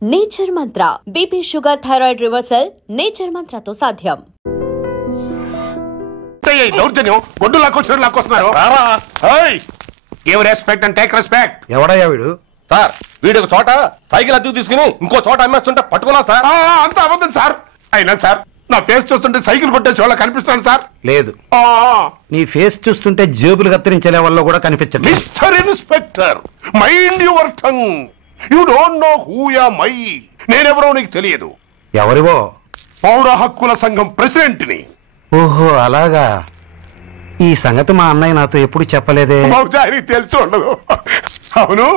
Nature Mantra BP sugar thyroid reversal Nature మంత్రతో సాధ్యం. దౌర్జన్యం ఒడ్డు లాక్కొస్తున్నారు. Respect and take respect. ఎవడయ్యా వీడు? సార్ వీడు ఒక చోట సైకిల్ అద్దెకు తీసుకుని ఇంకో చోట అమ్మేస్తుంటే పట్టుకున్నా సార్. అంత అబద్ధం సార్. అయినా సార్ నా ఫేస్ చూస్తుంటే సైకిల్ కొట్టేసి వాళ్ళ కనిపిస్తాను సార్. లేదు, నీ ఫేస్ చూస్తుంటే జేబులు కత్తిరించే లెవెల్లో కూడా కనిపించదు. Mister inspector, mind your tongue. You don't know who am I. నేనెవరో నీకు తెలియదు. ఎవరివో? పౌర హక్కుల సంఘం ప్రెసిడెంట్ ని. ఓహో అలాగా. ఈ సంగతి మా అన్నయ్య నాతో ఎప్పుడు చెప్పలేదే. బహుశా ఆయనకి తెలిసి ఉండదు. అవును,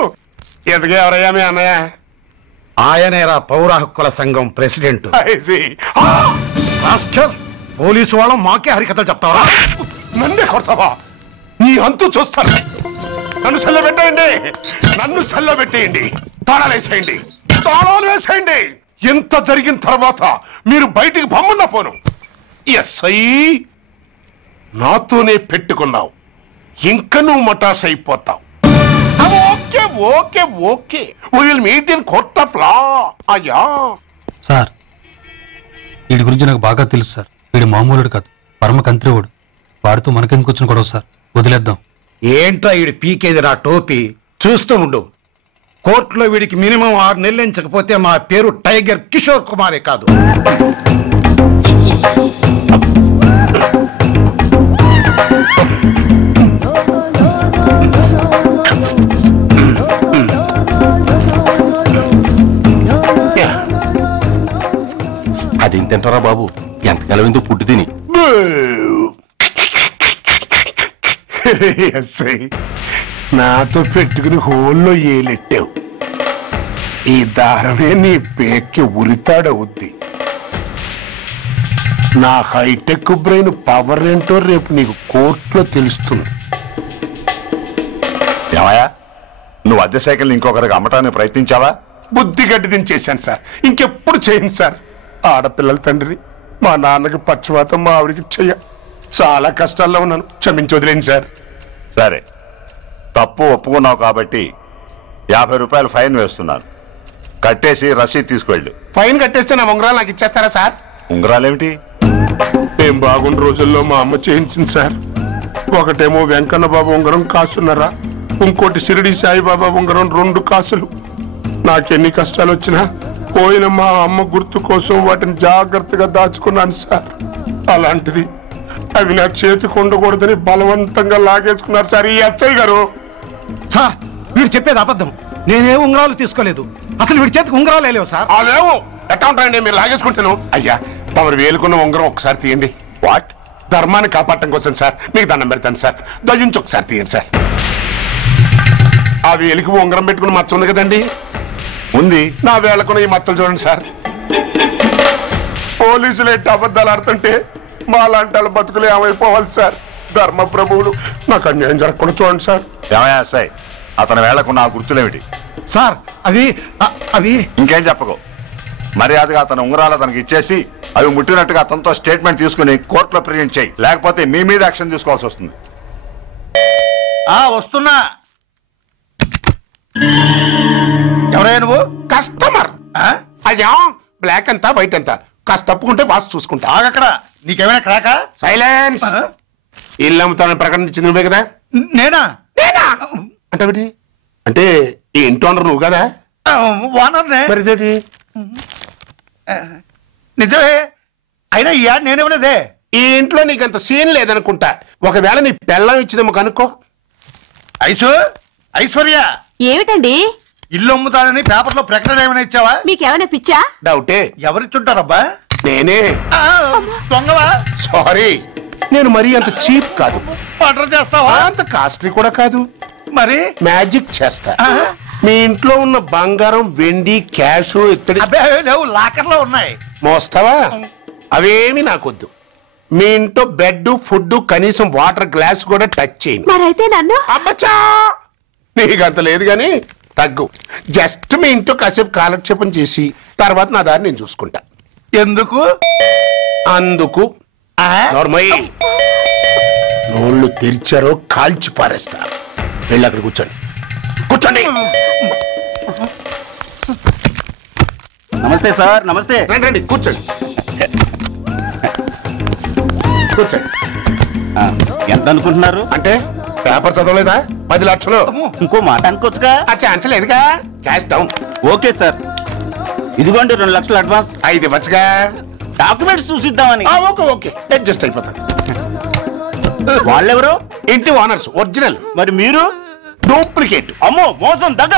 ఎందుకు ఎవరయ్యా మీ అన్నయ్య? ఆయనేరా పౌర హక్కుల సంఘం ప్రెసిడెంట్. పోలీసు వాళ్ళం మాకే హరికథలు చెప్తావా? నన్నే కొడతావా? నీ అంతు చూస్తాను. నన్ను సెల్లబెట్టేయండి, నన్ను సెల్లబెట్టేయండి. తాళాలు వేసేయండి, తాళాలు వేసేయండి. ఎంత జరిగిన తర్వాత మీరు బయటికి పంపన్నా పోను. ఎస్ఐ నాతోనే పెట్టుకున్నావు, ఇంకా నువ్వు మటాస్ అయిపోతావు. Okay okay okay, will meet in court of law. అయ్యా సార్, వీడి గురించి నాకు బాగా తెలుసు సార్. వీడు మామూలుడు కాదు, పరమ కంత్రివుడు. వాడితో మనకెందుకు వచ్చిన గొడవ సార్, వదిలేద్దాం. ఏంట్రా వీడి పీకేది నా టోపీ? చూస్తూ ఉండు. కోర్టులో వీడికి మినిమం 6 నెలలు ఎంచకపోతే మా పేరు టైగర్ కిషోర్ కుమారే కాదు. అదేం తింటారా బాబు, ఎంతకాలం ఎందుకు పుట్టి తిని. నాతో పెట్టుకుని హోల్లో ఏలెట్టావు. ఈ దారమే నీ పేక్కి ఉరితాడవుద్ది. నా హైటెక్ బ్రెయిన్ పవర్ ఏంటో రేపు నీకు కోర్టులో తెలుస్తుంది. ఏమయ్యా, నువ్వు అద్దె సైకిల్ ఇంకొకరికి అమ్మటానికి ప్రయత్నించావా? బుద్ధి గడ్డి దించేశాను సార్, ఇంకెప్పుడు చేయను సార్. ఆడపిల్లల తండ్రి, మా నాన్నకి పక్షవాతం, మా ఆవిడికి చెయ్య. చాలా కష్టాల్లో ఉన్నాను, క్షమించి వదిలేండి సార్. సరే, తప్పు ఒప్పుకున్నావు కాబట్టి 50 రూపాయలు ఫైన్ వేస్తున్నాను. కట్టేసి రసీదు తీసుకువెళ్ళు. ఫైన్ కట్టేస్తే నా ఉంగరాలు నాకు ఇచ్చేస్తారా సార్? ఉంగరాలేమిటి? ఏం బాగున్న రోజుల్లో మా అమ్మ చేయించింది సార్. ఒకటేమో వెంకన్న బాబు ఉంగరం కాసున్నరా, ఇంకోటి షిరిడి సాయిబాబా ఉంగరం 2 కాసులు. నాకెన్ని కష్టాలు వచ్చినా పోయిన మా అమ్మ గుర్తు కోసం వాటిని జాగ్రత్తగా దాచుకున్నాను సార్. అలాంటిది అవి నా చేతికి ఉండకూడదని బలవంతంగా లాగేసుకున్నారు సార్ ఈ ఎస్ఐ గారు. సార్, వీడు చెప్పేది అబద్ధం. నేనే ఉంగరాలు తీసుకోలేదు. అసలు వీడి చేతికి ఉంగరాలు లేవు సార్. అలేవు, ఎట్టా ఉంటాయండి మీరు లాగేసుకుంటాను. అయ్యా, తమరు వేలుకున్న ఉంగరం ఒకసారి తీయండి. వాట్? ధర్మాన్ని కాపాడటం కోసం సార్, మీకు దండం పెడతాను సార్. దయ్యుంచి ఒకసారి తీయండి సార్. ఆ వేలికి ఉంగరం పెట్టుకుని మచ్చ ఉంది కదండి? ఉంది. నా వేళకున్న ఈ మచ్చలు చూడండి సార్. పోలీసులు ఎట్టి అబద్ధాలు ఆడుతుంటే మా లాంటి వాళ్ళ బతుకులు ఏమైపోవాలి సార్? ధర్మ ప్రభువులు, నాకు అన్యాయం జరగకుండా చూడండి సార్. ఏమయ్యా సాయి, అతని వేళకున్న ఆ గుర్తులేమిటి? సార్, అవి ఇంకేం చెప్పకు. మర్యాదగా అతని ఉంగరాలు అతనికి ఇచ్చేసి అవి ముట్టినట్టుగా అతనితో స్టేట్మెంట్ తీసుకుని కోర్టులో ప్రజెంట్ చేయి. లేకపోతే మీ మీద యాక్షన్ తీసుకోవాల్సి వస్తుంది. వస్తున్నా. ఎవరయ్యా నువ్వు? కస్టమర్. అయ్యా, బ్లాక్ అంతా వైట్ అంతా కాస్త తప్పుకుంటే బాస్ చూసుకుంటా. ఆగక్కడ. నీకేమైనా క్రాకా? సైలెన్స్. ఇల్లు అమ్ముతానని ప్రకటించింది నువ్వే కదా? నేనా? అంటే అంటే ఈ ఇంటి ఓనర్ నువ్వు కదా? ఓనర్నే. మరి నిజమే. అయినా ఈ యాడ్ నేనేమలేదే. ఈ ఇంట్లో నీకు అంత సీన్ లేదనుకుంటా. ఒకవేళ నీ పెళ్ళం ఇచ్చిందేమో కనుక్కో. ఐశ్వర్య, ఏమిటండి? ఇల్లు అమ్ముతానని పేపర్లో ప్రకటన ఏమైనా ఇచ్చావా? మీకేమైనా పిచ్చా? డౌటే. ఎవరిచ్చుంటారబ్బా? నేనే. దొంగవా? సారీ, నేను మరీ అంత చీప్ కాదు. ఆర్డర్ చేస్తావా? అంత కాస్ట్లీ కూడా కాదు. మరి మ్యాజిక్ చేస్తా. మీ ఇంట్లో ఉన్న బంగారం, వెండి, క్యాష్, ఇత్తడి లేవు, లాకర్లో ఉన్నాయి. మోస్తావా? అవేమి నాకొద్దు. మీ ఇంట్లో బెడ్, ఫుడ్, కనీసం వాటర్ గ్లాస్ కూడా టచ్ చేయండి. మరైతే నన్ను అబ్బచ్చా, నీకంత లేదు గాని తగ్గు. జస్ట్ మీ ఇంట్లో కాసేపు కాలక్షేపం చేసి తర్వాత నా దారి నేను చూసుకుంటా. ఎందుకు? అందుకు. నోళ్ళు తెరిచారో కాల్చి పారేస్తా. వెళ్ళి అక్కడ కూర్చోండి. కూర్చోండి. నమస్తే సార్. నమస్తే. రండి రండి కూర్చోండి కూర్చోండి. ఎంత అనుకుంటున్నారు? అంటే పేపర్ చదవలేదా? 10 లక్షలు. ఇంకో మాట అనుకోవచ్చుగా. ఆ ఛాన్స్ లేదుగా. Cash down. Okay sir. ఇదిగోండి 2 లక్షలు అడ్వాన్స్. 5 ఇవ్వచ్చుగా. డాక్యుమెంట్స్ చూసిద్దామని. ఓకే ఓకే అడ్జస్ట్ అయిపోతాను. వాళ్ళెవరు? ఇంటి ఓనర్స్ ఒరిజినల్. మరి మీరు? డూప్లికేట్. అమ్మో మోసం దగ్గ.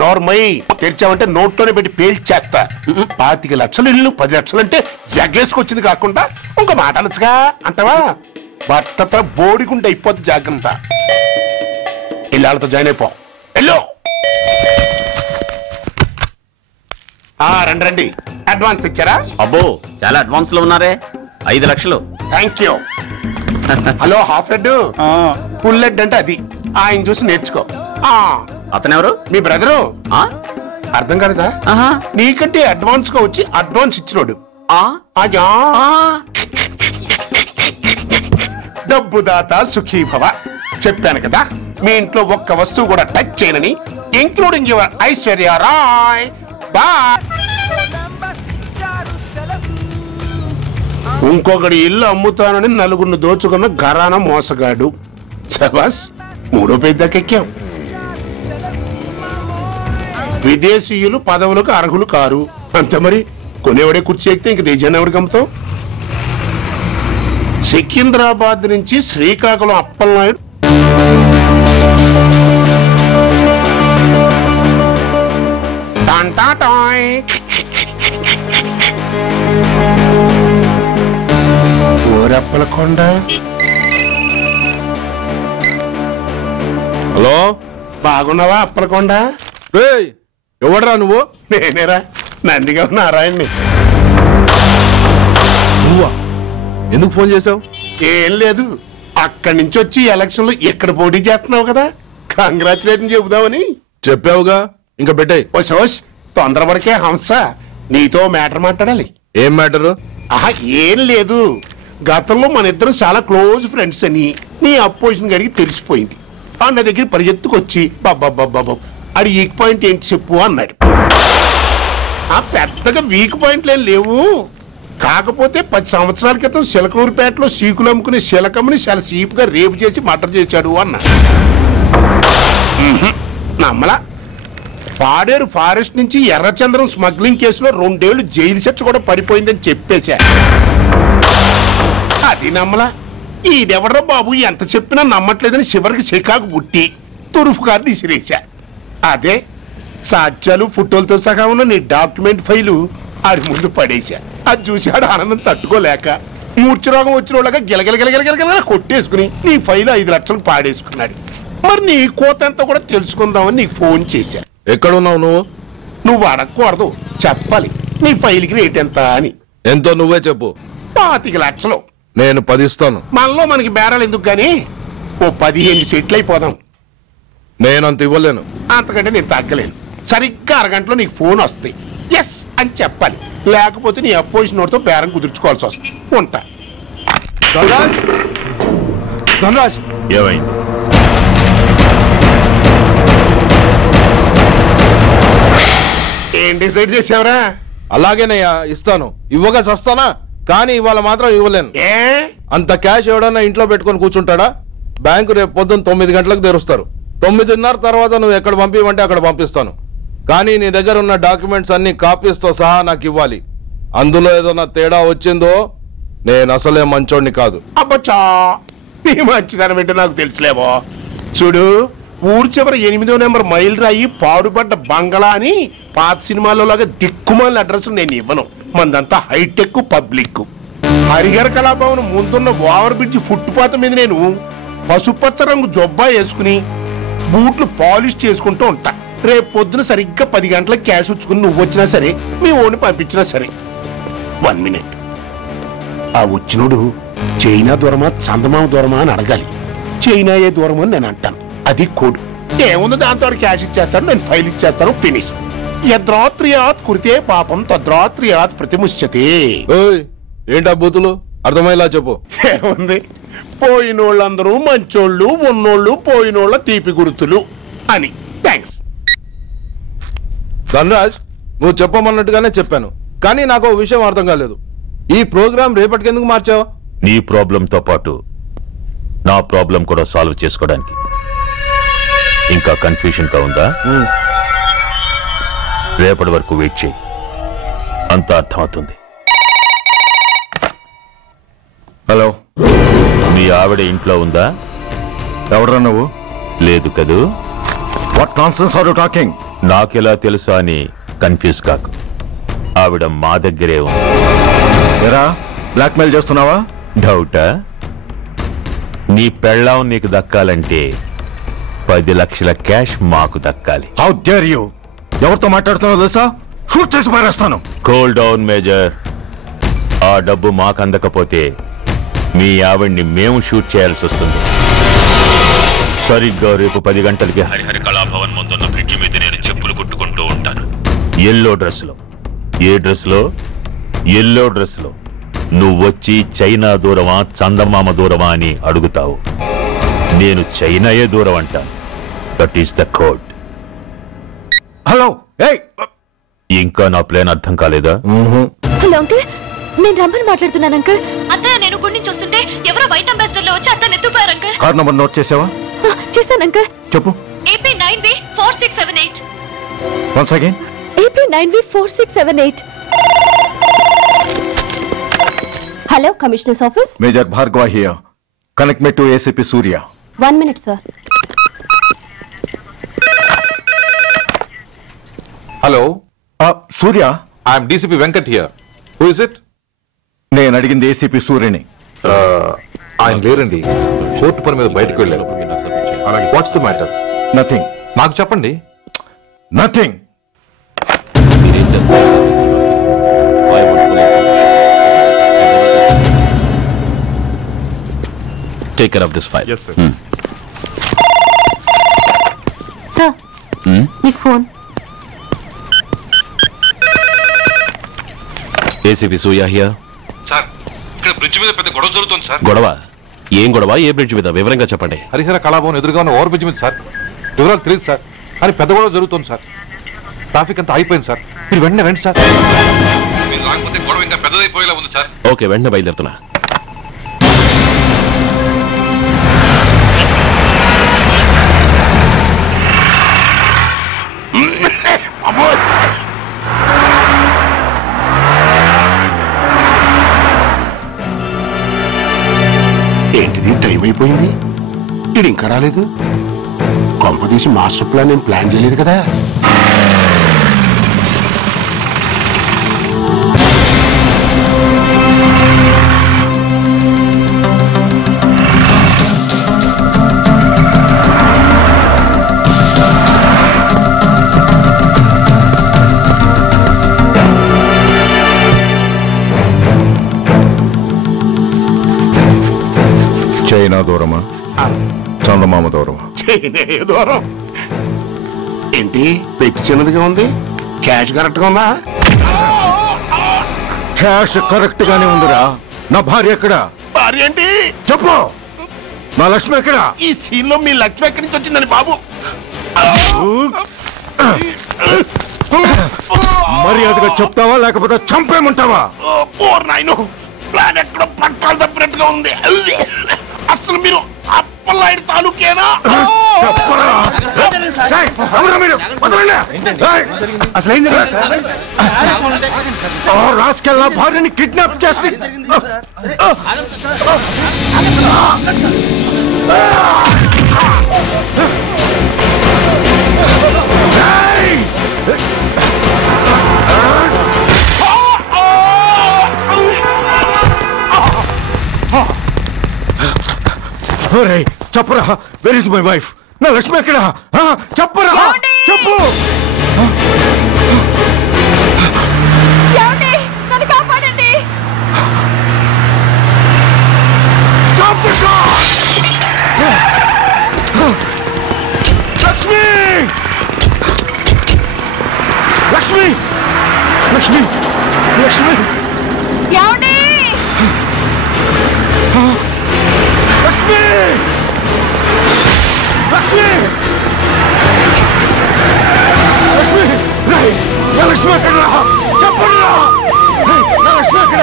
నోర్మై తెరిచామంటే నోట్లోనే పెట్టి పేల్చేస్తా. 25 లక్షలు ఇల్లు 10 లక్షలు అంటే జగ్గేసుకొచ్చింది కాకుండా ఇంకో మాట అనొచ్చుగా అంటావా? భర్తతో బోడిగుంటే అయిపోద్ది. జాగ్రత్త. ఇల్లాళ్ళతో జాయిన్ అయిపో. ఎల్లో రండి రండి. అడ్వాన్స్ ఇచ్చారా? అబ్బో చాలా అడ్వాన్స్ లో ఉన్నారే. 5 లక్షలు. Thank you. Hello half head full head అంటే అది. ఆయన చూసి నేర్చుకో. అతనెవరు? మీ బ్రదరు. అర్థం కాదా? నీకంటే అడ్వాన్స్ గా వచ్చి అడ్వాన్స్ ఇచ్చినోడు. డబ్బు దాత సుఖీభవ. చెప్పాను కదా మీ ఇంట్లో ఒక్క వస్తువు కూడా టచ్ చేయనని, including your Aishwarya Rai. Bye. ఇంకొకటి ఇల్లు అమ్ముతానని 4 దోచుకున్న ఘరాన మోసగాడు. శబాస్ 3వ పేరు దక్కెక్కాం. విదేశీయులు పదవులకు అర్హులు కారు. అంతే మరి. కొనేవాడే కుర్చీ ఎక్కితే ఇంక దేశాన్ని ఎవరికి అమ్ముతావు? సికింద్రాబాద్ నుంచి శ్రీకాకుళం అప్పలనాయుడు ఓరప్పలకొండ. హలో, బాగున్నావా అప్పలకొండ? ఎవడరా నువ్వు? నేనేరా నందిగా నారాయణ్ని. నువ్వా? ఎందుకు ఫోన్ చేసావు? ఏం లేదు, అక్కడి నుంచి వచ్చి ఎలక్షన్ లో ఇక్కడ పోటీ చేస్తున్నావు కదా, కంగ్రాచులేషన్ చెబుదామని. చెప్పావుగా, ఇంకా పెట్టాయి. ఓ సోష్ తొందరపడికే హంస, నీతో మ్యాటర్ మాట్లాడాలి. ఏం మ్యాటరు? ఆహా ఏం లేదు, గతంలో మన ఇద్దరు చాలా క్లోజ్ ఫ్రెండ్స్ అని నీ అపోజిషన్ గడికి తెలిసిపోయింది. నా దగ్గర పరిగెత్తుకొచ్చి బాబా అది వీక్ పాయింట్ ఏంటి చెప్పు అన్నాడు. పెద్దగా వీక్ పాయింట్లు ఏం లేవు, కాకపోతే 10 సంవత్సరాల క్రితం శిలకలూరుపేటలో సీకులు అమ్ముకునే శిలకమ్మని చాలా సీపుగా రేపు చేసి మర్డర్ చేశాడు అన్నాడు. నమ్మలా. పాడేరు ఫారెస్ట్ నుంచి ఎర్రచంద్రం స్మగ్లింగ్ కేసులో 2 ఏళ్లు జైలు శిక్ష కూడా పడిపోయిందని చెప్పేశా. అది నమ్మలా. ఈడెవడ్రా బాబు ఎంత చెప్పినా నమ్మట్లేదని చివరికి చికాకు పుట్టి తురుపు కార్డు ఇసిరేశా. అదే సాక్ష్యాలు ఫోటోలతో సహా ఉన్న నీ డాక్యుమెంట్ ఫైలు ఆడి ముందు పడేశా. అది చూశాడు ఆనందం తట్టుకోలేక మూర్ఛరోగం వచ్చిన వాళ్ళగా గిలగిలగిలగిలగిలగిల కొట్టేసుకుని నీ ఫైలు 5 లక్షలకు పాడేసుకున్నాడు. మరి నీ కోతంతా కూడా తెలుసుకుందామని నీకు ఫోన్ చేశా. ఎక్కడున్నావు నువ్వు? నువ్వు అడగకూడదు, చెప్పాలి. నీ ఫైల్కి రేట్ ఎంత అని. ఎంతో నువ్వే చెప్పు. 25 లక్షలు. నేను 10 ఇస్తాను. మనలో మనకి బేరాలు ఎందుకు గానీ ఓ 15 సెట్లు అయిపోదాం. నేనంత ఇవ్వలేను. అంతకంటే నేను తగ్గలేను. సరిగ్గా అరగంటలో నీకు ఫోన్ వస్తాయి. ఎస్ అని చెప్పాలి, లేకపోతే నీ అపోజిషన్ వాడితో బేరం కుదుర్చుకోవాల్సి వస్తుంది. ఉంటా. ధనరాజ్ ఏమైంది? ఏం డిసైడ్ చేసావురా? అలాగేనయ్యా, ఇస్తాను. ఇవ్వగా చస్తానా, కానీ ఇవాళ మాత్రం ఇవ్వలేను. ఏ అంత క్యాష్ ఎవడన్నా ఇంట్లో పెట్టుకొని కూర్చుంటాడా? బ్యాంకు రేపు పొద్దున్న 9 గంటలకు తెరుస్తారు. 9:30 తర్వాత నువ్వు ఎక్కడ పంపిమంటే అక్కడ పంపిస్తాను. కానీ నీ దగ్గర ఉన్న డాక్యుమెంట్స్ అన్ని కాపీస్తో సహా నాకు ఇవ్వాలి. అందులో ఏదైనా తేడా వచ్చిందో నేను అసలే మంచోడిని కాదు. అబ్బచ్చా, నీ మంచిదనం ఏంటో నాకు తెలుసులేవో. చూడు, ఊరు చివర 8వ నెంబర్ మైల్ రాయి పాడుపడ్డ బంగళా అని పాత సినిమాలో లాగా దిక్కుమాల అడ్రస్ నేను ఇవ్వను. మందంతా హైటెక్ పబ్లిక్. హరిహర కళాభవన్ ముందున్న ఓవర్ బ్రిడ్జ్ ఫుట్పాత్ మీద నేను పసుపచ్చ రంగు జొబ్బా వేసుకుని బూట్లు పాలిష్ చేసుకుంటూ ఉంటా. రేపు పొద్దున సరిగ్గా 10 గంటలకు క్యాష్ వచ్చుకుని నువ్వు వచ్చినా సరే, మీ ఓన్ని పంపించినా సరే. 1 మినిట్. ఆ వచ్చినోడు చైనా దూరమా చందమామ దూరమా అని అడగాలి. చైనా ఏ దూరం అని నేను అంటాను. అది కోడ్. ఏముంది, దాంతో క్యాష్ ఇచ్చేస్తాను, నేను ఫైల్ ఇచ్చేస్తాను, ఫినిష్. యద్రాత్రియాత్ కురితే పాపం తద్రాత్రియాత్ ప్రతిముష్యతే. ఏంటా బూతులు? అర్థమయ్యేలా చెప్పు. ఏముంది, పోయినోళ్ళందరూ మంచోళ్ళు, ఉన్నోళ్ళు పోయినోళ్ళ తీపి గుర్తులు అని. థ్యాంక్స్. ధనరాజ్, నువ్వు చెప్పమన్నట్టుగానే చెప్పాను, కానీ నాకు ఓ విషయం అర్థం కాలేదు. ఈ ప్రోగ్రాం రేపటికి ఎందుకు మార్చావా? నీ ప్రాబ్లంతో పాటు నా ప్రాబ్లం కూడా సాల్వ్ చేసుకోవడానికి. ఇంకా కన్ఫ్యూషన్ గా ఉందా? రేపటి వరకు వెయిట్ చేయి, అంత అర్థమవుతుంది. హలో, మీ ఆవిడ ఇంట్లో ఉందా? ఎవడరా నువ్వు? లేదు కదూ. What nonsense are you talking? నాకెలా తెలుసా అని కన్ఫ్యూజ్ కాకు, ఆవిడ మా దగ్గరే ఉంది. ఎరా, బ్లాక్మెయిల్ చేస్తున్నావా? డౌటా? నీ పెళ్ళాం నీకు దక్కాలంటే 10 లక్షల క్యాష్ మాకు దక్కాలి. How dare you? ఎవరితో మాట్లాడుతున్నావో తెలుసా? షూట్ చేసి పారేస్తాను. Cool down major. ఆ డబ్బు మాకు అందకపోతే మీ ఆవిడ్ని మేము షూట్ చేయాల్సి వస్తుంది. సరిగ్గా రేపు 10 గంటలకి హరిహర కళాభవన్ ముందున్న బ్రిడ్జి మీద నేను చెప్పులు కుట్టుకుంటూ ఉంటాను. ఎల్లో డ్రెస్లో. ఏ డ్రెస్లో? ఎల్లో డ్రెస్లో. నువ్వొచ్చి చైనా దూరమా చందమామ దూరమా అని అడుగుతావు. నేను చైనాయే దూరం అంటాను. That is the code. Hello, ఇంకా నా ప్లాన్ అర్థం కాలేదా? హలో అంకుల్, నేను రమ్మని మాట్లాడుతున్నాను అంకుల్. అత్తయ్య, నేను గుడి నుంచి వస్తుంటే ఎవరో వైట్ అంబాసిడర్ లో వచ్చి అత్తయ్య ఎత్తుపోయారు అంకుల్. కార్ నంబర్ నోట్ చేసావా? చేశాను అంకుల్. చెప్పు. AP9V4678. Once again. AP9V4678. Hello, commissioners office. Major Bhargava here. Connect me to ACP Surya. 1 minute sir. Hello, Surya. I'm DCP Venkat here. Who is it? నేను అడిగింది ACP సూర్యని. ఆయన లేరండి, కోర్టు పని మీద బయటకు వెళ్ళారు. What's the matter? నథింగ్. నాకు చెప్పండి. Nothing. Take care of this file. Sir, మీకు phone. ACP Surya here. Sir, ఇక్కడ బ్రిడ్జ్ మీద పెద్ద గొడవ జరుగుతుంది సార్. గొడవ? ఏం గొడవ? ఏ బ్రిడ్జ్ మీద? వివరంగా చెప్పండి. హరిహర కళాభవన్ ఎదురుగా ఉన్న ఓవర్ బ్రిడ్జ్ మీద సార్. వివరాలు తెలియదు సార్, కానీ పెద్ద గొడవ జరుగుతుంది సార్. ట్రాఫిక్ అంతా అయిపోయింది సార్. మీరు వెంటనే రండి సార్. మీరు రాకపోతే గొడవ ఇంకా పెద్దదైపోయేలా ఉంది సార్. ఓకే, వెంటనే బయలుదేరుతున్నా. ఏంటిది, టైం అయిపోయింది, ఇది ఇంకా రాలేదు. కొంపదీసి మాస్టర్ ప్లాన్ నేను ప్లాన్ చేయలేదు కదా. చైనా దూరమా చందమామ దూరమా? దూరం ఏంటి, పెట్టి చిన్నదిగా ఉంది, క్యాష్ కరెక్ట్ గా ఉందా? క్యాష్ కరెక్ట్ గానే ఉందిరా. నా భార్య ఎక్కడ? భార్య ఏంటి చెప్పు. నా లక్ష్మి ఎక్కడ? ఈ సీన్ లో మీ లక్ష్మి ఎక్కడి నుంచి వచ్చిందని బాబు? మర్యాదగా చెప్తావా లేకపోతే చంపేమంటావా? నాయను, ప్లాన్ ఎక్కడ పట్టాలు తప్పినట్టుగా ఉంది. అసలు మీరు అప్పలాంటి తాలూకేనా? అసలు రాసుకెళ్ళ భార్యని కిడ్నాప్ చేసి చెప్పరా, వెర్ ఇస్ మై వైఫ్? నా లక్ష్మి ఎక్కడ? చెప్పరా, చెప్పు. నన్ను కాపాడండి. లక్ష్మి, లక్ష్మి, లక్ష్మి, లక్ష్మి, ఏమండి? లక్ష్మి, లక్ష్మి, లక్ష్మి, లక్ష్మి ఎక్కడ చెప్పండి లక్ష్మి ఎక్కడ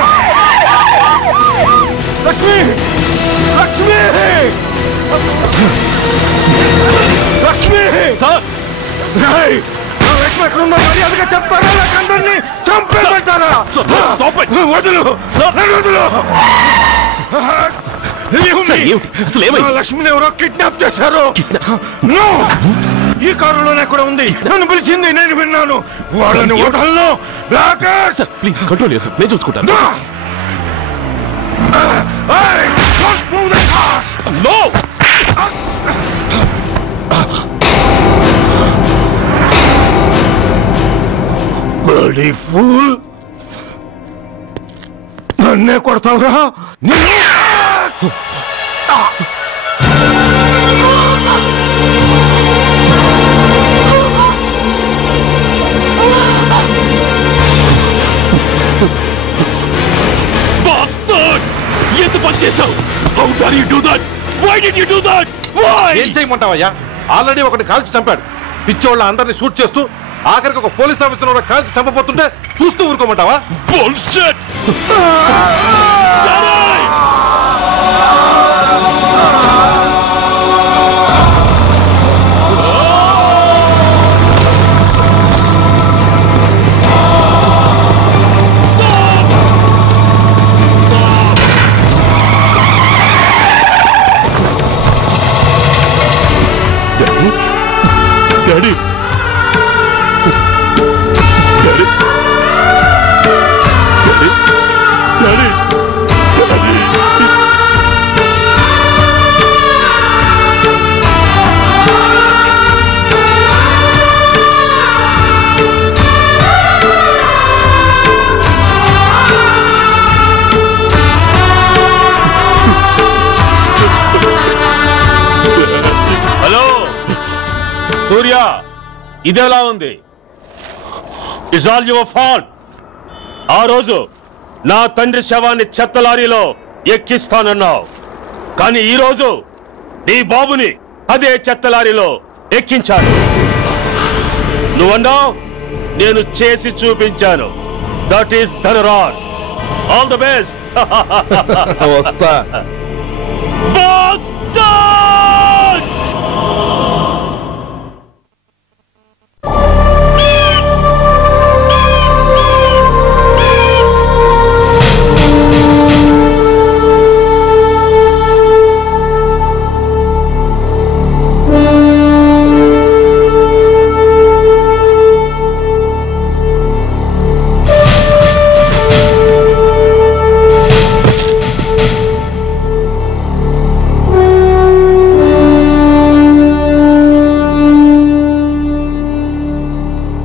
లక్ష్మి లక్ష్మి లక్ష్మి సార్ లక్ష్మి ఎక్కడ ఉందో మర్యాదగా చెప్తారా నాకు అందరినీ చంపేమంటారా వదులు వదులు లక్ష్మిని ఎవరో కిడ్నాప్ చేశారు ఈ కారులోనే కూడా ఉంది నన్ను పిలిచింది నేను విన్నాను వాళ్ళని వదలను ప్లీజ్ కంట్రోల్ చేసి నేను చూసుకుంటాను బ్లడీ ఫూల్ నన్నే కొడతావురా ఎంత పని చేశావు? How dare you do that? Why did you do that? Why? ఏం చేయమంటావయ్యా? ఆల్రెడీ ఒకటి కాల్చి చంపాడు. పిచ్చోళ్ళ అందరినీ షూట్ చేస్తూ ఆఖరికి ఒక పోలీస్ ఆఫీసర్ కూడా కాల్చి చంపబోతుంటే చూస్తూ ఊరుకోమంటావా? Bullshit! Daddy! Daddy! Daddy! Daddy! Hello Surya ఇదేలా ఉంది ఇట్స్ ఆల్ యువర్ ఫాల్ట్ ఆ రోజు నా తండ్రి శవాన్ని చెత్త లారీలో ఎక్కిస్తానన్నావు కానీ ఈ రోజు నీ బాబుని అదే చెత్త లారీలో ఎక్కించాను నువ్వన్నావు నేను చేసి చూపించాను that is Dhanraj all the best వస్తా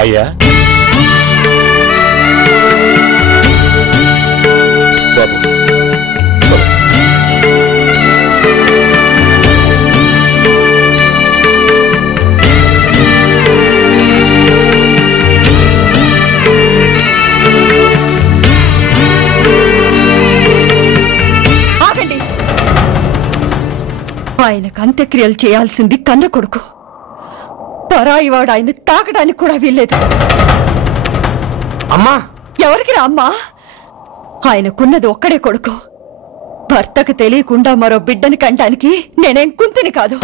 అయ్యా ఆగండి ఆయనకు అంత్యక్రియలు చేయాల్సింది కన్న కొడుకు పరాయివాడు ఆయన తాకడానికి కూడా వీల్లేదు అమ్మా ఎవరికి రా అమ్మా ఆయనకున్నది ఒక్కడే కొడుకు భర్తకు తెలియకుండా మరో బిడ్డని కంటానికి నేనేం కుంతిని కాదు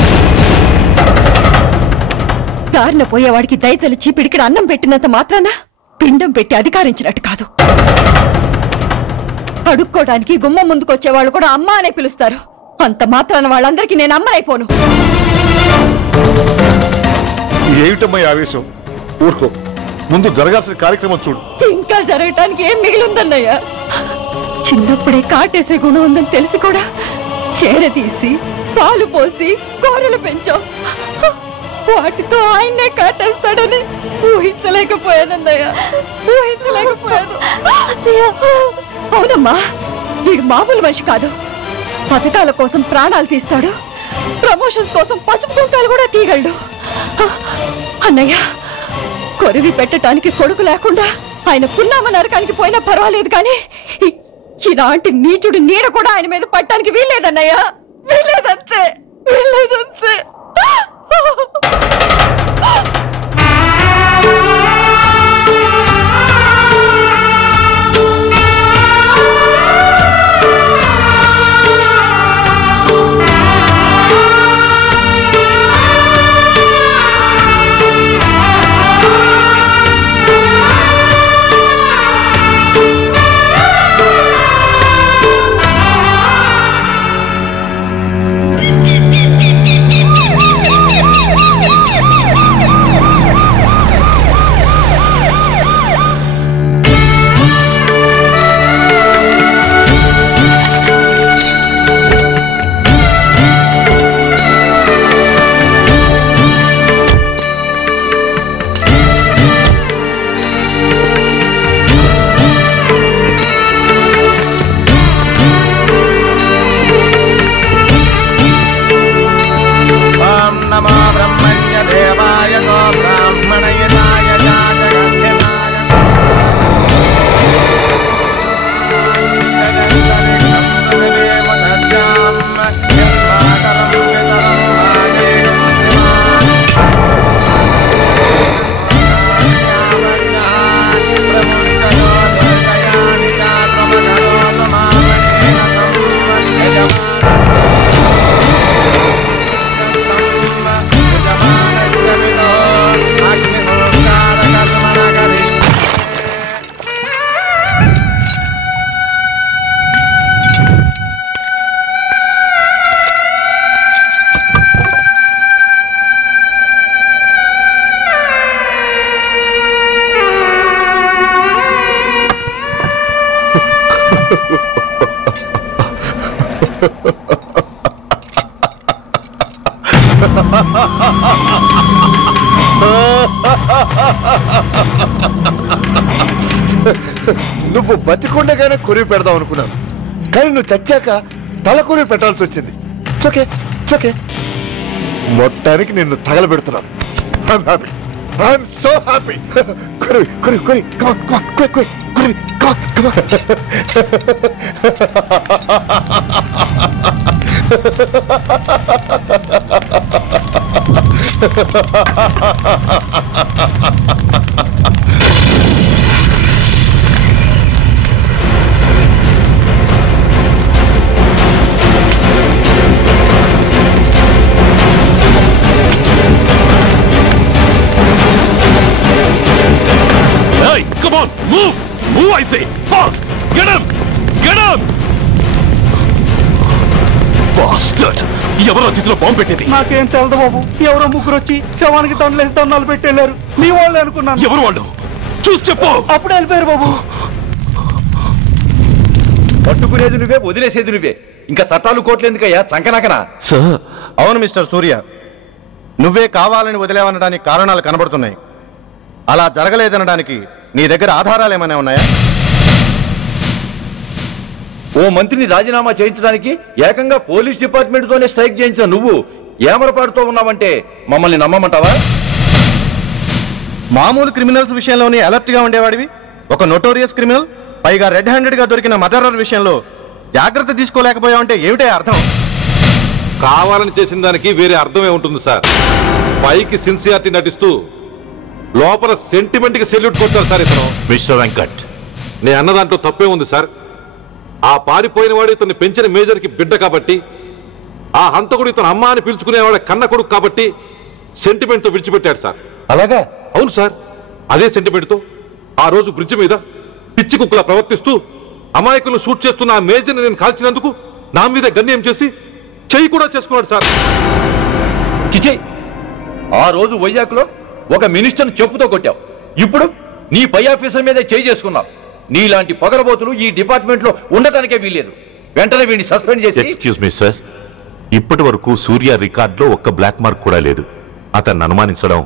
దారిన పోయేవాడికి దయతలిచి పిడికిడ అన్నం పెట్టినంత మాత్రాన పిండం పెట్టి అధికారించినట్టు కాదు అడుక్కోవడానికి గుమ్మం ముందుకొచ్చేవాళ్ళు కూడా అమ్మ అనే పిలుస్తారు అంత మాత్రాన వాళ్ళందరికీ నేను అమ్మనైపోను ఏమిటమ్మా ఆవేశం ఊరుకో ముందు జరగాల్సిన కార్యక్రమం చూడు ఇంకా జరగటానికి ఏం మిగిలిందన్నయ్య చిన్నప్పుడే కాటేసే గుణం ఉందని తెలిసి కూడా చేరదీసి పాలు పోసి కూరలు పెంచాం వాటితో ఆయన్నే కాటేస్తాడని ఊహించలేకపోయానన్నయ్య ఊహించలేకపోయాను అవునమ్మా వీడు మామూలు మనిషి కాదు పథకాల కోసం ప్రాణాలు తీస్తాడు ప్రమోషన్స్ కోసం పసుపు కుంకాలు కూడా తీయగలడు అన్నయ్య కొరివి పెట్టడానికి కొడుకు లేకుండా ఆయన పున్నామ నరకానికి పోయినా పర్వాలేదు కానీ ఇలాంటి నీచుడు నీడ కూడా ఆయన మీద పట్టడానికి వీల్లేదన్నయ్య వీల్లేదంతే వీల్లేదంతే నువ్వు బతికుండగానే కొరివి పెడదాం అనుకున్నాను, కానీ నువ్వు చచ్చాక తల కొరివి పెట్టాల్సి వచ్చింది. ఓకే మొత్తానికి నిన్ను తగలబెడుతున్నాను. I'm so happy. Kuri, come on, quick. Kuri, come on. Come on, move, I say, fast, get him, bastard, ఎవరో చేతిలో బాంబు పెట్టేది? నాకేం తెలదు బాబు, ఎవరో ముగ్గురు వచ్చి శవానికి దండలు పెట్టేళ్ళారు. మీ వాళ్ళే అనుకున్నాను. ఎవరు వాళ్ళు? చూసి చెప్పు. అప్పుడే వెళ్ళిపోయారు బాబు. పట్టుకునేది నువ్వే, వదిలేసేది నువ్వే, ఇంకా చట్టాలు కోట్లు ఎందుకయ్యా చంకనాకనా? సార్, అవును మిస్టర్ సూర్య, నువ్వే కావాలని వదిలేవనడానికి కారణాలు కనబడుతున్నాయి. అలా జరగలేదనడానికి నీ దగ్గర ఆధారాలు ఏమైనా ఉన్నాయా? ఓ మంత్రిని రాజీనామా చేయించడానికి ఏకంగా పోలీస్ డిపార్ట్మెంట్ తోనే స్ట్రైక్ చేయించిన నువ్వు ఏమరపాటుతో ఉన్నావంటే మమ్మల్ని నమ్మమంటావా? మామూలు క్రిమినల్స్ విషయంలోనే అలర్ట్ గా ఉండేవాడివి, ఒక నోటోరియస్ క్రిమినల్, పైగా రెడ్ హ్యాండెడ్ గా దొరికిన మర్డరర్ విషయంలో జాగ్రత్త తీసుకోలేకపోయావంటే ఏమిటే అర్థం? కావాలని చేసిన దానికి వేరే అర్థమే ఉంటుంది సార్. పైకి సిన్సియారిటీ నటిస్తూ లోపల సెంటిమెంట్ కి సెల్యూట్ కొట్టారు సార్ ఇతను. మిస్టర్ వెంకట్, నేను అన్న దాంట్లో తప్పే ఉంది సార్. ఆ పారిపోయిన వాడు ఇతన్ని పెంచిన మేజర్ కి బిడ్డ కాబట్టి, ఆ హంతకుడు ఇతను అమ్మ అని పిలుచుకునేవాడు కన్న కొడుకు కాబట్టి సెంటిమెంట్ తో విడిచిపెట్టాడు సార్. అలాగా? అవును సార్, అదే సెంటిమెంట్ తో ఆ రోజు బ్రిడ్జ్ మీద పిచ్చి కుక్కలా ప్రవర్తిస్తూ అమాయకులు షూట్ చేస్తున్న ఆ మేజర్ని నేను కాల్చినందుకు నా మీద గన్యం చేసి చెయ్యి కూడా చేసుకున్నాడు సార్. చిచే, ఆ రోజు వైజాగ్లో ఒక మినిస్టర్ని చెప్పుతో కొట్టావు, ఇప్పుడు నీ పై ఆఫీసర్ మీద చేయి చేసుకున్నావు. నీలాంటి పొగరబోతులు ఈ డిపార్ట్మెంట్ లో ఉండటానికే వీల్లేదు. వెంటనే వీడిని సస్పెండ్ చేసి. ఎక్స్క్యూజ్ మీ సార్, ఇప్పటి వరకు సూర్య రికార్డులో ఒక్క బ్లాక్ మార్క్ కూడా లేదు. అతన్ని అనుమానించడం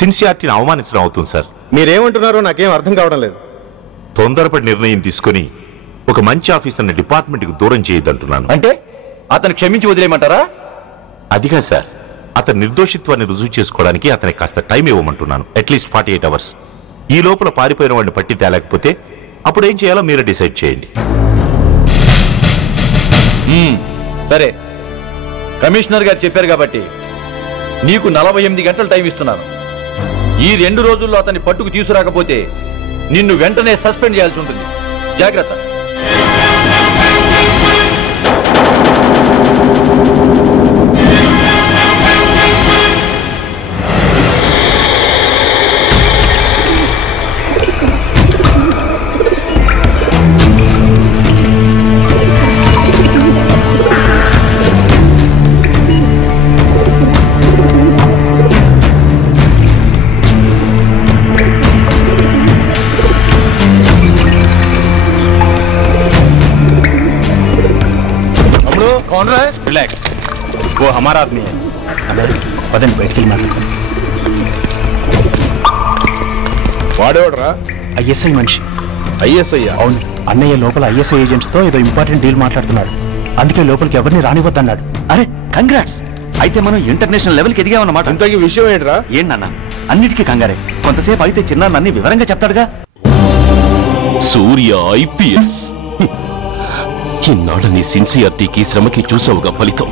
సిన్సియారిటీని అవమానించడం అవుతుంది సార్. మీరేమంటున్నారో నాకేం అర్థం కావడం లేదు. తొందరపడి నిర్ణయం తీసుకుని ఒక మంచి ఆఫీసర్ని డిపార్ట్మెంట్కి దూరం చేయొద్దంటున్నాను. అంటే అతను క్షమించి వదిలేయమంటారా? అదిగా సార్, అతని నిర్దోషిత్వాన్ని రుజువు చేసుకోవడానికి అతనికి కాస్త టైం ఇవ్వమంటున్నాను. At least 48 hours. ఈ లోపల పారిపోయిన వాడిని పట్టి తేలేకపోతే అప్పుడు ఏం చేయాలో మీరే డిసైడ్ చేయండి. సరే, కమిషనర్ గారు చెప్పారు కాబట్టి నీకు 48 గంటలు టైం ఇస్తున్నాను. ఈ 2 రోజుల్లో అతన్ని పట్టుకు తీసుకురాకపోతే నిన్ను వెంటనే సస్పెండ్ చేయాల్సి ఉంటుంది. జాగ్రత్త. कौन रहा है? रिलैक्स, वो हमारा आदमी है. పదండి బయటికి వెళ్ళి మాట్లాడతాం. వాడేవాడరా? ఐఎస్ఐ మనిషి. ఐఎస్ఐ? అవును, అన్నయ్య లోపల ఐఎస్ఐ ఏజెంట్స్ తో ఏదో ఇంపార్టెంట్ డీల్ మాట్లాడుతున్నాడు. అందుకే లోపలికి ఎవరిని రానివద్దన్నాడు. అరే కంగ్రాట్స్, అయితే మనం ఇంటర్నేషనల్ లెవెల్కి ఎదిగామన్నమాట. ఇంతకీ విషయం ఏంట్రా? ఏంటన్నా అన్నిటికీ కంగారే. కొంతసేపు అయితే చిన్న అన్ని వివరంగా చెప్తాడుగా. సూర్య ఐపీఎస్, ఇన్నాళ్ళ నీ సిన్సియారిటీకి శ్రమకి చూసావుగా ఫలితం.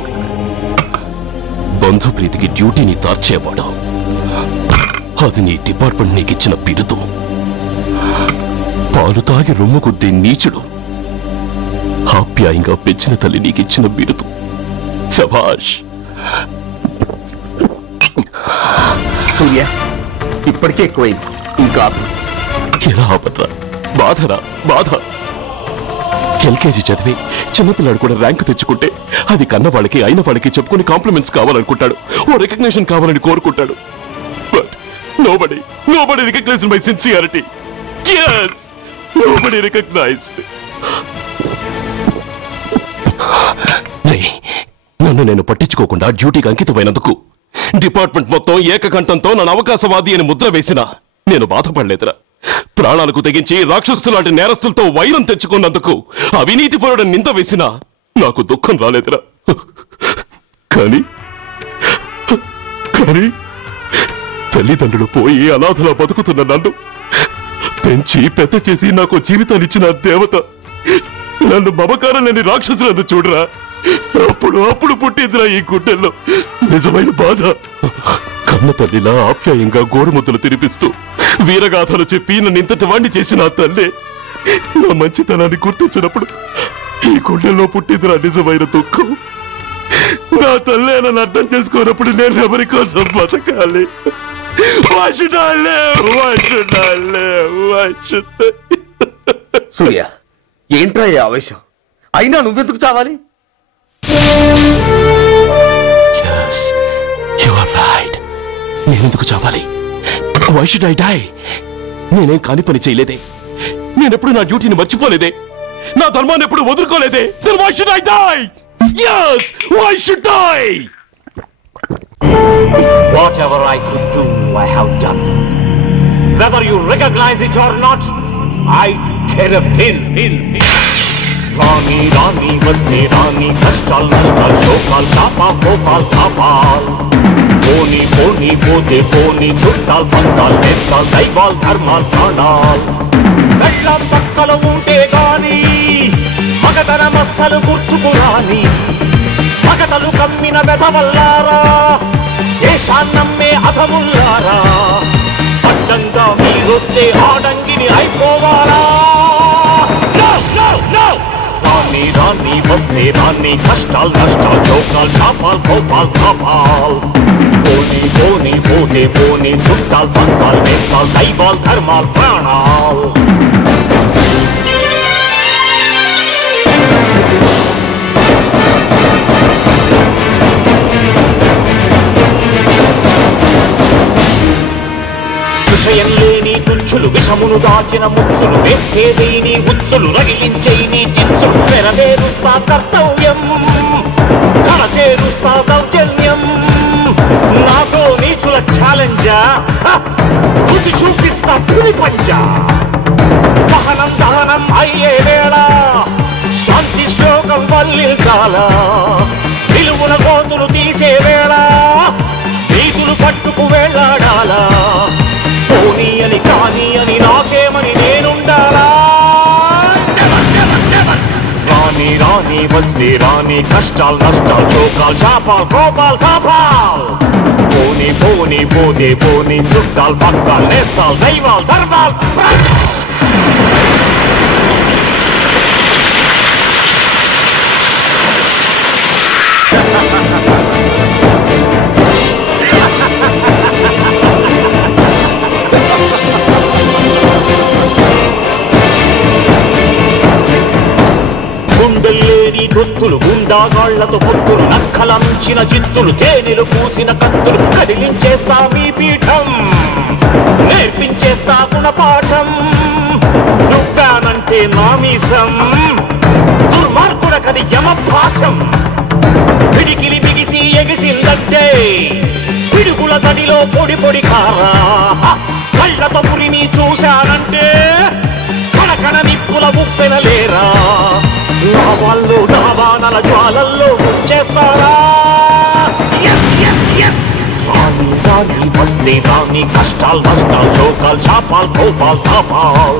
బంధుప్రీతికి డ్యూటీని తార్చేవాడు. అది నీ డిపార్ట్మెంట్ నీకిచ్చిన బిరుదు. పాలు తాగి రొమ్ము కొద్దే నీచుడు ఆప్యాయంగా పెంచిన తల్లి నీకిచ్చిన బిరుదు. శభాష్. సూర్య, ఇప్పటికే ఎక్కువైంది, ఇంకా ఎలా ఆపట్రా? బాధరా బాధ. ఎల్కేజీ చదివి చిన్నపిల్లాడు కూడా ర్యాంకు తెచ్చుకుంటే అది కన్నవాళ్ళకి అయిన వాళ్ళకి చెప్పుకుని కాంప్లిమెంట్స్ కావాలనుకుంటాడు, ఓ రికగ్నిషన్ కావాలని కోరుకుంటాడు. But nobody recognized my sincerity. Yes, nobody recognized. నన్ను నేను పట్టించుకోకుండా డ్యూటీకి అంకితమైనందుకు డిపార్ట్మెంట్ మొత్తం ఏకకంఠంతో నన్ను అవకాశవాది అని ముద్ర వేసినా నేను బాధపడలేదురా. ప్రాణాలకు తెగించి రాక్షసులు లాంటి నేరస్తులతో వైరం తెచ్చుకున్నందుకు అవినీతిపరుడు నింద వేసినా నాకు దుఃఖం రాలేదురా. కానీ తల్లిదండ్రులు పోయి అనాథలా బతుకుతున్న నన్ను పెంచి పెద్ద చేసి నాకు జీవితాన్నిచ్చిన దేవత నన్ను మమకారం లేని రాక్షసులను చూడరా. అప్పుడు పుట్టిందిరా ఈ గుడ్డెల్లో నిజమైన బాధ. కన్న తల్లిలా ఆప్యాయంగా గోరుముద్దలు తినిపిస్తూ వీరగాథలు చెప్పి నన్ను ఇంతటి వాణ్ణి చేసిన ఆ తల్లే నా మంచితనాన్ని గుర్తించినప్పుడు ఈ గుడ్డెల్లో పుట్టిందిరా నిజమైన దుఃఖం. నా తల్లే నన్ను అర్థం చేసుకోనప్పుడు నేను ఎవరి కోసం బతకాలి? సూర్య, ఏంట్రా ఈ ఆవేశం? అయినా నువ్వెందుకు చావాలి? నేనెందుకు చావాలి? Why should I die? నేనేం కాని పని చేయలేదే, నేనెప్పుడు నా డ్యూటీని మర్చిపోలేదే, నా ధర్మాన్ని ఎప్పుడు వదులుకోలేదే. Then why should I die? Yes, why should I? Whatever I could do, I have done. Whether you recognize it or not, I care a pin. Rani, vaste Rani, kashtal, nashtal, shokal, tapa, kopal, tapal. Poni, pote, poni, chuttal, pantal, nestal, daival, dharmal, pranal. Vellam pakkala unte gaani, magadana massalu gurtukurani. Magatalu kammina vedavallara, deshannamme adhamuల్లారా. అడ్డంగా మీరొస్తే ఆడంగిని అయిపోవాలా? రాని వస్తే రాని, కష్టాలు నష్టాలు, చౌకాలు చాపాలు, కోపాలు కాపాల్. పోని పోతే చుట్టాలు, పంతాలు, నేస్తాలు, దైవాలు, ధర్మాలు, ప్రాణాలు. విషయం లేని తుచ్చులు, విషమును దాచిన ముచ్చులు, వేసేదేని ఉచ్చులు, రగిలించేని చిచ్చులు. నెరవేరుస్తా కర్తవ్యం, కరచేరుస్తా దౌర్జన్యం. నాతో నీచుల ఛాలెంజా, రుచి చూపిస్తా పులి పంజా. సహనం దహనం అయ్యే వేళ, శాంతి శ్లోకం వల్లించాల. విలువుల గోతులు తీసే వేళ, నీతులు పట్టుకు వేళ్లాడాలా. పోనీ అని కానీ అని నాకేమని నేనుండాలా? రాని వస్తే రాని, కష్టాలు నష్టాలు, చోకాలు చాపాలు, కోపాలు కాపాల్. పోని పోతే చుట్టాలు, పక్కాలు, నేస్తాలు, దైవాలు, ధర్మాలు. గుండెల్లేని దొత్తులు, గుండాగాళ్లతో పొత్తులు, నక్కలంచిన చిత్తులు, తేనెలు పూసిన కత్తులు. కదిలించేస్తా మీ పీఠం, నేర్పించేస్తా గుణపాఠం. దుఃఖానంటే నామీసం, దుర్మార్గుడకది యమభాసం. పిడికిలి బిగిసి ఎగిసిందంటే పిడుగుల గడిలో పొడి కారా. కళ్ళతో పురిని చూశానంటే కనకన నిప్పుల ఉప్పెనలేరా. నా వాళ్ళు దావానల జ్వాలల్లో ముంచేస్తారా. రాని వస్తే రాని, కష్టాలు నష్టాలు, చోకాలు చాపాలు, కోపాలు కాపాల్.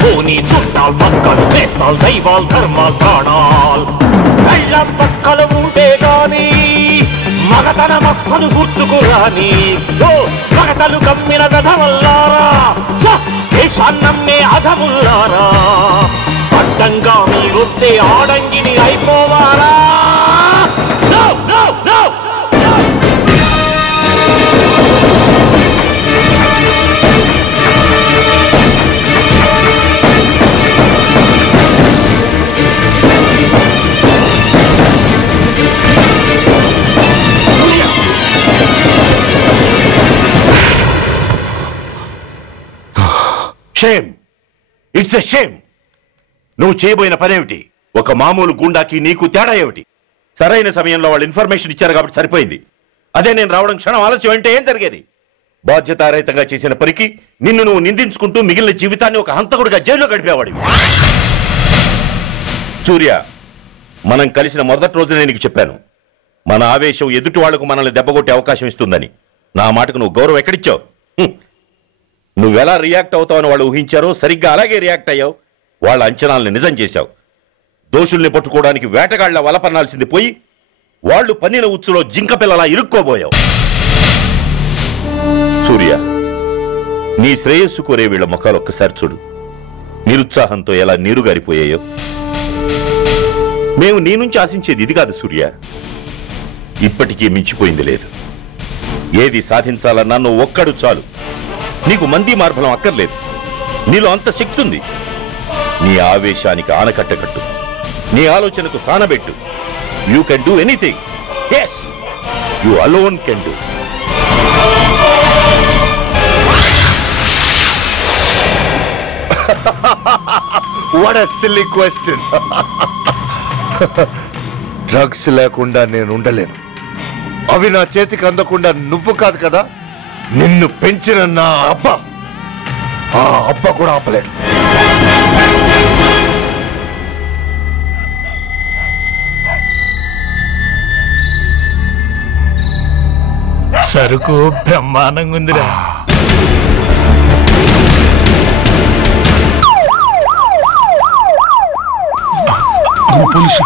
పోని చుట్టాలు, పక్కలు, నేస్తాలు, దైవాలు, ధర్మాలు, ప్రాణాలు. కళ్ళం పక్కలు ఉంటే గాని మగతన మక్కలు గుర్తుకు రాని. మగతలు కమ్మిన గధవల్లారా, దేశాన్నమ్మే అధముల్లారా. అడ్డంగా మీరొస్తే ఆడంగిని అయిపోవాలా? Shame, it's a shame. నువ్వు చేయబోయిన పనేమిటి? ఒక మామూలు గుండాకి నీకు తేడా ఏమిటి? సరైన సమయంలో వాళ్ళు ఇన్ఫర్మేషన్ ఇచ్చారు కాబట్టి సరిపోయింది. అదే నేను రావడం క్షణం ఆలస్యం అంటే ఏం జరిగేది? బాధ్యతారహితంగా చేసిన పనికి నిన్ను నువ్వు నిందించుకుంటూ మిగిలిన జీవితాన్ని ఒక హంతకుడిగా జైల్లో గడిపేవాడివి. సూర్య, మనం కలిసిన మొదటి రోజునే నీకు చెప్పాను, మన ఆవేశం ఎదుటి వాళ్లకు మనల్ని దెబ్బగొట్టే అవకాశం ఇస్తుందని. నా మాటకు నువ్వు గౌరవం ఎక్కడిచ్చావు? నువ్వెలా రియాక్ట్ అవుతావని వాళ్ళు ఊహించారో సరిగ్గా అలాగే రియాక్ట్ అయ్యావు. వాళ్ళ అంచనాలను నిజం చేశావు. దోషుల్ని పట్టుకోవడానికి వేటగాళ్ల వలపన్నాల్సింది పోయి వాళ్ళు పన్నిన ఉచ్చులో జింక పిల్లలా ఇరుక్కోబోయావు. సూర్య, నీ శ్రేయస్సు కోరే వీళ్ల ముఖాలు ఒక్కసారి చూడు. నిరుత్సాహంతో ఎలా నీరుగారిపోయాయో. మేము నీ నుంచి ఆశించేది ఇది కాదు సూర్య. ఇప్పటికీ మించిపోయింది లేదు. ఏది సాధించాలన్నా నువ్వు ఒక్కడు చాలు. నీకు మంది మార్బలం అక్కర్లేదు. నీలో అంత శక్తి ఉంది. నీ ఆవేశానికి ఆనకట్ట కట్టు. నీ ఆలోచనకు సానబెట్టు. You can do anything. yes, you alone can do. What a silly question. Drugs లేకుండా నేను ఉండలేను. అవి నా చేతికి అందకుండా నువ్వు కాదు కదా, నిన్ను పెంచిన నా అబ్బ, ఆ అబ్బ కూడా ఆపలేడు. సరుకు బ్రహ్మాండంగా ఉందిరా. పోలీసు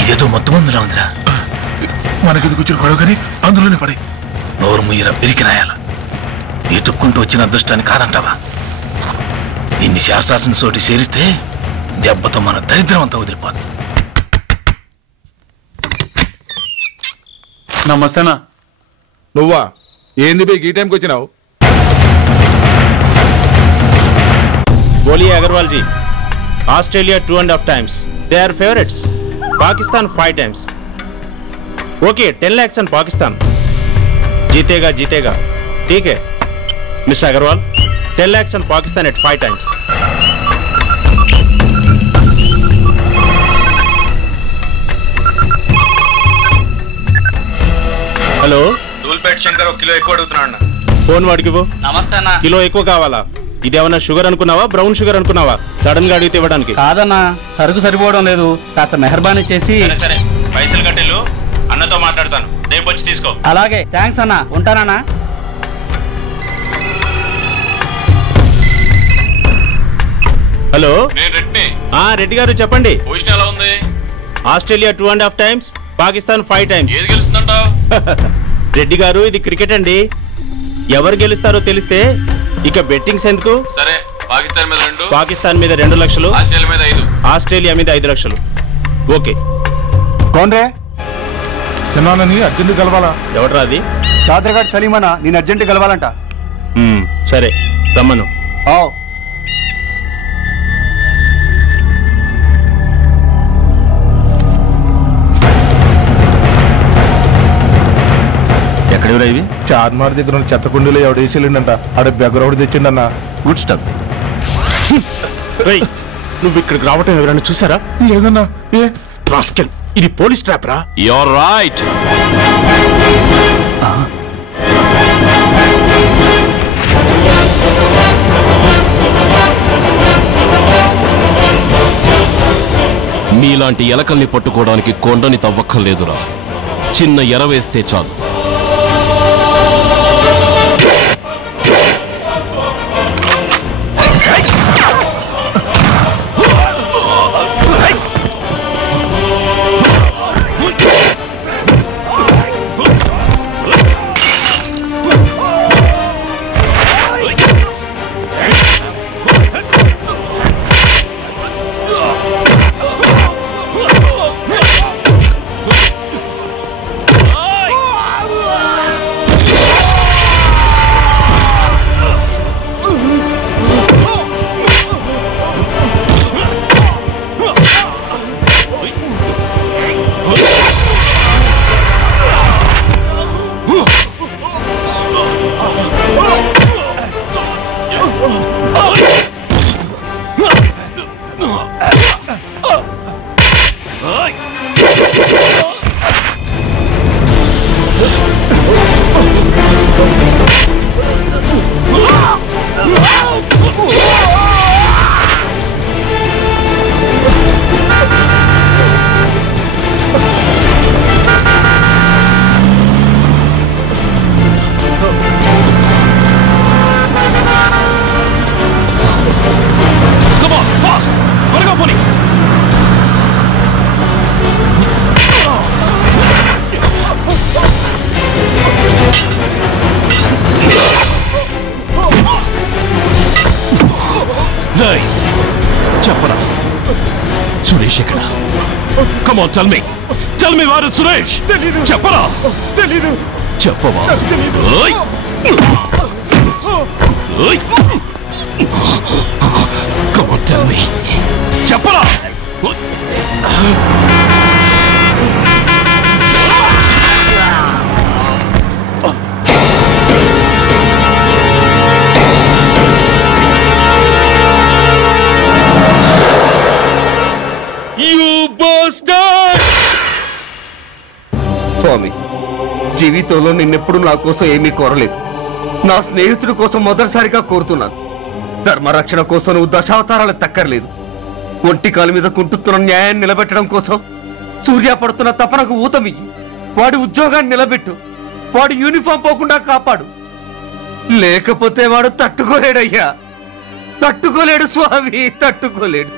ఇదేదో మొత్తం అందులో ఉందిరా. మనకి కూర్చుని గొడవ కానీ అందులోనే పడి నోరు ముయ్యరా పెరికినాయాల. ఎత్తుక్కుంటూ వచ్చిన అదృష్టాన్ని కాదంటావా? ఇన్ని శాస్త్రాసిన చోటి చేరిస్తే దెబ్బతో మన దరిద్రం అంతా వదిలిపోతుంది. నమస్తేనా. నువ్వా? ఏంది బే ఈ టైంకి వచ్చినావు? बोलिए Agarwal ji. Australia 2.5 times. They are favorites. Pakistan 5 times. Okay, 10 lakhs on Pakistan. जीतेगा जीतेगा. ठीक है mister Agarwal. 10 lakhs on Pakistan at 5 times. Hello, Dhoolpet Shankar 1 kilo ఎక్కువ అడుగుతున్నాడు. ఫోన్ వాడికి పో. నమస్తే అన్న. కిలో ఎక్కువ కావాలా? ఇదేమన్నా షుగర్ అనుకున్నావా, బ్రౌన్ షుగర్ అనుకున్నావా? సడన్ గా అడిగితే ఇవ్వడానికి కాదన్నా, సరుకు సరిపోవడం లేదు. కాస్త మెహర్బానీ చేసి. సరే పైసలు కట్టెలు, అన్నతో మాట్లాడతాను, రేపు వచ్చి తీసుకో. అలాగే, థ్యాంక్స్ అన్నా, ఉంటానన్నా. హలో, నేను రెడ్డి. రెడ్డి గారు చెప్పండి. పొజిషన్ ఎలా ఉంది? Australia 2.5 times, Pakistan 5 times. ఏది గెలుస్తుందంటావు? రెడ్డి గారు, ఇది క్రికెట్ అండి. ఎవరు గెలుస్తారో తెలిస్తే ఇక బెట్టింగ్స్ ఎందుకు? సరే, పాకిస్తాన్ మీద 2, పాకిస్తాన్ మీద 2 లక్షలు, ఆస్ట్రేలియా మీద 5, ఆస్ట్రేలియా మీద 5 లక్షలు. ఓకే. కోన్రే? చిన్నానని అర్జెంట్ కలవాలా? ఎవడరా అది? చాద్రగాడ్ సలీమనా, నేను అర్జెంట్ కలవాలంట. సరే రమ్మను. ఎక్కడెవరా ఇవి? చార్మార్ దగ్గర ఉన్న చెత్త కుండీలో ఎవడు వేసేళ్ళంట. ఆడ బెగ్గరవుడు తెచ్చిండన్న. Good stuff. నువ్వు ఇక్కడికి రావటం ఎవరైనా చూసారా? లేదన్నా. ఏ రాస్కెల్, ఇది పోలీస్ ట్రాప్ రా. You're right. మీలాంటి ఎలకల్ని పట్టుకోవడానికి కొండని తవ్వక్కర్లేదురా. చిన్న ఎర వేస్తే చాలు. సురేష్ ఎక్కడ? Come on, tell me. Tell me where is Suresh? చెప్పరా? తెలీదు. చెప్పవా? ఓయ్! ఓయ్! Come on, tell me. చెప్పరా? స్వామి, జీవితంలో నిన్నెప్పుడు నా కోసం ఏమీ కోరలేదు. నా స్నేహితుడి కోసం మొదటిసారిగా కోరుతున్నాను. ధర్మరక్షణ కోసం నువ్వు దశావతారాలు తక్కర్లేదు. ఒంటి కాలు మీద కుంటుతున్న న్యాయాన్ని నిలబెట్టడం కోసం సూర్య పడుతున్న తపనకు ఊతమియ్యి. వాడి ఉద్యోగాన్ని నిలబెట్టు. వాడు యూనిఫామ్ పోకుండా కాపాడు. లేకపోతే వాడు తట్టుకోలేడయ్యా, తట్టుకోలేడు స్వామి, తట్టుకోలేడు.